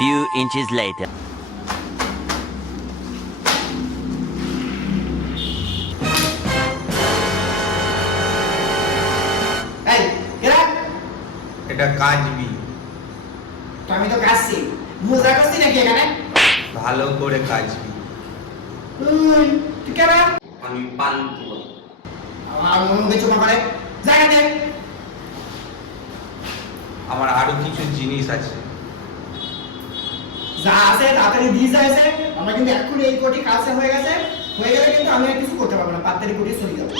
few inches later. এই এরা এটা কাজবি, তো আমি তো কাজছি মজা করছি নাকি এখানে ভালো করে কাজবি। তুই কেন আমি পান্তি বলি। আমার মুখে চুমা করে জায়গা দে আমার আরো কিছু জিনিস আছে। যা আছে তাড়াতাড়ি দিয়ে যাইছে আমরা কিন্তু এক্ষুনি এই কোটি কাছে হয়ে গেছে হয়ে গেলে কিন্তু আমি আর কিছু করতে পারবো না তাড়াতাড়ি কোটি চলে যাবো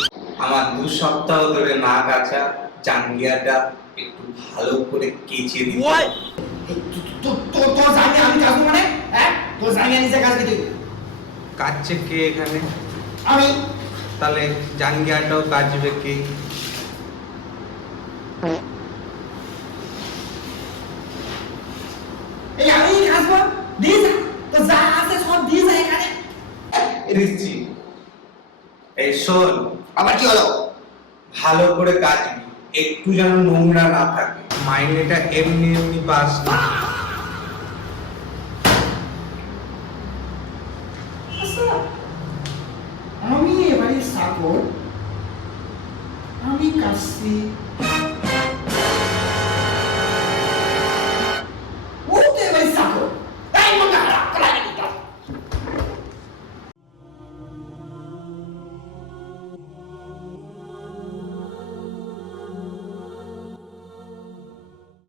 আমার 2 সপ্তাহ ধরে না কাটা চাঙ্গিয়াটা একটু ভালো করে কেচে দিই। তোর জানি আমি কাজবো মানে হ্যাঁ তোর জানি নিজে কাজ দিতে কাটছে কে এখানে? আমি তাহলে জাঙ্গিয়াটাও কাটবে কে? এই আমি কাজবো দিয়ে যা তো যা আছে সব দিয়ে যা এখানে রিচি, এই শোন, আবার কি হলো ভালো করে কাটবি, একটু যেন নোংরা না থাকে। মাইনেটা এমনি এমনি পাস না। আচ্ছা আমি এবারে সাগর আমি কাশছি